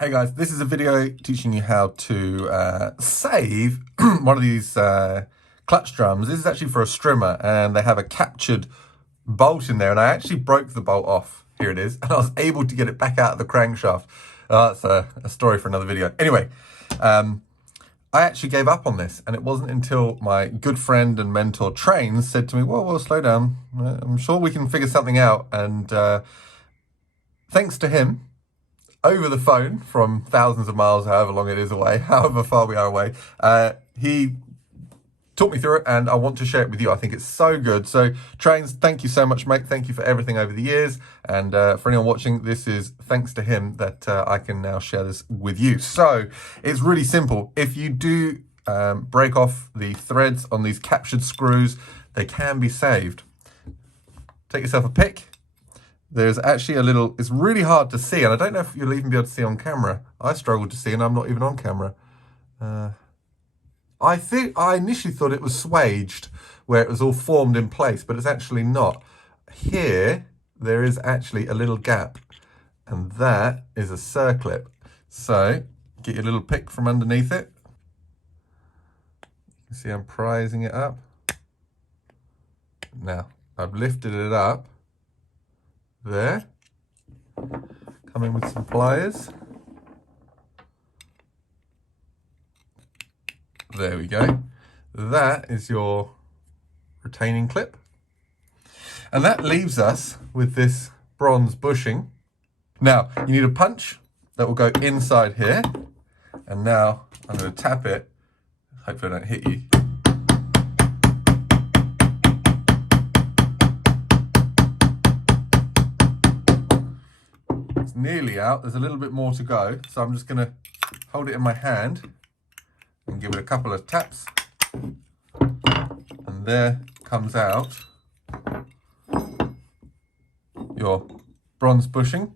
Hey guys, this is a video teaching you how to save one of these clutch drums. This is actually for a strimmer and they have a captured bolt in there, and I actually broke the bolt off. Here it is, and I was able to get it back out of the crankshaft. That's a story for another video. Anyway, I actually gave up on this, and it wasn't until my good friend and mentor Trains said to me, well, slow down. I'm sure we can figure something out. And thanks to him, over the phone from thousands of miles, however long it is away, however far we are away, he talked me through it, and I want to share it with you. I think it's so good. So Trains, thank you so much, mate. Thank you for everything over the years. And for anyone watching, this is thanks to him that I can now share this with you. So it's really simple. If you do break off the threads on these captured screws, they can be saved. Take yourself a pick. There's actually a little, it's really hard to see, and I don't know if you'll even be able to see on camera. I struggle to see, and I'm not even on camera. I initially thought it was swaged, where it was all formed in place, but it's actually not. Here, there is actually a little gap, and that is a circlip. So, get your little pick from underneath it. You see I'm prising it up. Now, I've lifted it up. There, come in with some pliers. There we go. That is your retaining clip. And that leaves us with this bronze bushing. Now, you need a punch that will go inside here. And now I'm going to tap it. Hopefully I don't hit you. It's nearly out. There's a little bit more to go. So I'm just going to hold it in my hand and give it a couple of taps. And there comes out your bronze bushing.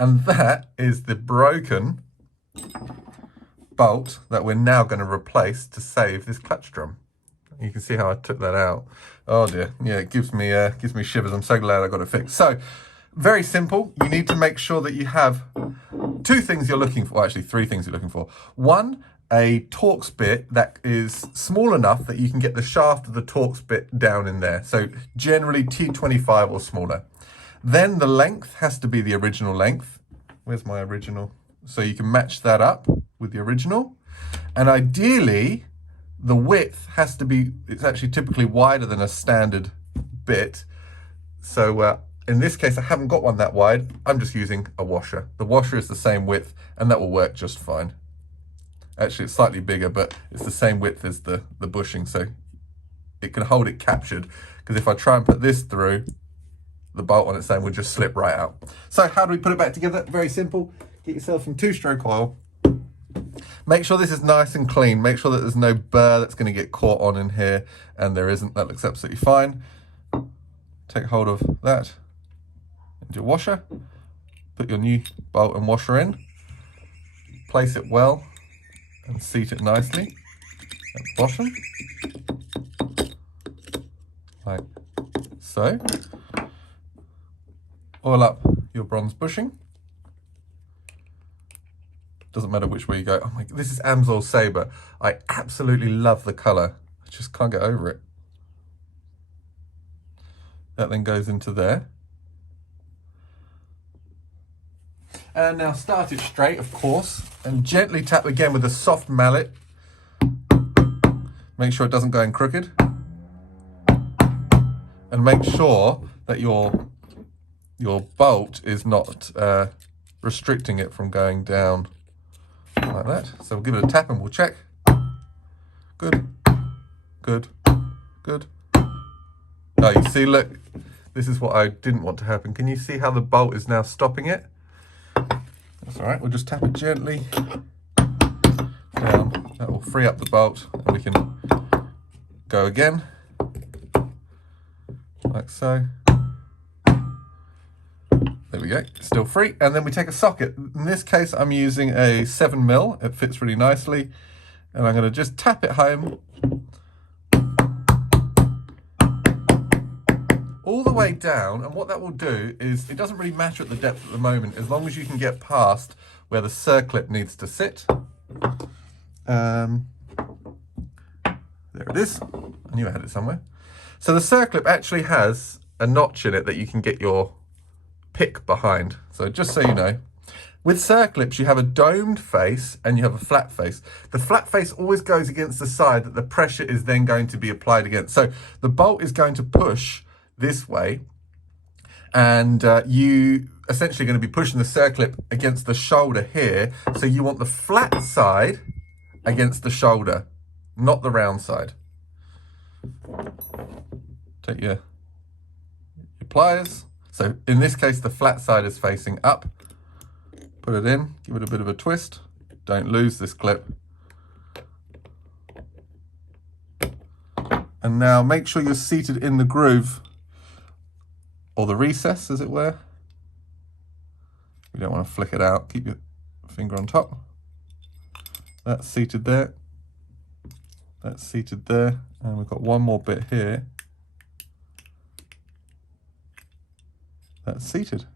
And that is the broken bolt that we're now going to replace to save this clutch drum. You can see how I took that out. Oh dear. Yeah, it gives me shivers. I'm so glad I got it fixed. So, very simple. You need to make sure that you have two things you're looking for, well, actually three things you're looking for. One, a Torx bit that is small enough that you can get the shaft of the Torx bit down in there. So generally T25 or smaller. Then the length has to be the original length. Where's my original? So you can match that up with the original. And ideally, the width has to be, it's actually typically wider than a standard bit. So in this case, I haven't got one that wide. I'm just using a washer. The washer is the same width, and that will work just fine. Actually, it's slightly bigger, but it's the same width as the bushing, so it can hold it captured. Because if I try and put this through, the bolt on its own would just slip right out. So how do we put it back together? Very simple. Get yourself some 2-stroke oil. Make sure this is nice and clean. Make sure that there's no burr that's going to get caught on in here, and there isn't. That looks absolutely fine. Take hold of that. Your washer, put your new bolt and washer in, place it well and seat it nicely at the bottom, like so. Oil up your bronze bushing. Doesn't matter which way you go. Oh my, this is Amsoil Sabre. I absolutely love the colour. I just can't get over it. That then goes into there. And now start it straight, of course, and gently tap again with a soft mallet. Make sure it doesn't go in crooked. And make sure that your bolt is not restricting it from going down like that. So we'll give it a tap and we'll check. Good, good, good. Oh, you see, look, this is what I didn't want to happen. Can you see how the bolt is now stopping it? That's all right, we'll just tap it gently down. That will free up the bolt, and we can go again, like so. There we go, still free. And then we take a socket. In this case, I'm using a 7mm. It fits really nicely. And I'm gonna just tap it home all the way down, and what that will do is, it doesn't really matter at the depth at the moment, as long as you can get past where the circlip needs to sit. There it is. I knew I had it somewhere. So the circlip actually has a notch in it that you can get your pick behind. So just so you know, with circlips, you have a domed face and you have a flat face. The flat face always goes against the side that the pressure is then going to be applied against. So the bolt is going to push this way, and you essentially going to be pushing the circlip against the shoulder here. So you want the flat side against the shoulder, not the round side. Take your pliers. So in this case, the flat side is facing up. Put it in, give it a bit of a twist. Don't lose this clip. And now make sure you're seated in the groove, or the recess, as it were. You don't want to flick it out. Keep your finger on top. That's seated there. That's seated there. And we've got one more bit here. That's seated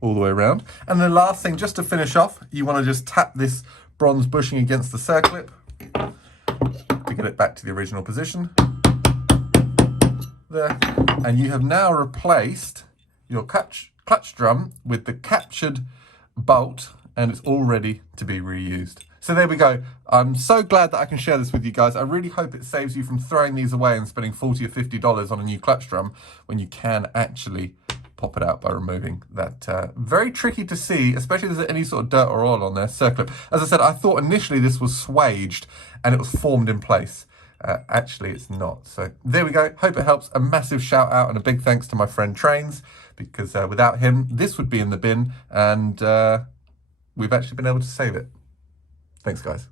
all the way around. And the last thing, just to finish off, you want to just tap this bronze bushing against the circlip to get it back to the original position. There. And you have now replaced your clutch drum with the captured bolt, and it's all ready to be reused. So there we go. I'm so glad that I can share this with you guys. I really hope it saves you from throwing these away and spending $40 or $50 on a new clutch drum when you can actually pop it out by removing that very tricky to see, especially if there's any sort of dirt or oil on there, circlip. As I said, I thought initially this was swaged and it was formed in place. Actually, it's not. So there we go. Hope it helps. A massive shout out and a big thanks to my friend Trains, because without him, this would be in the bin, and we've actually been able to save it. Thanks, guys.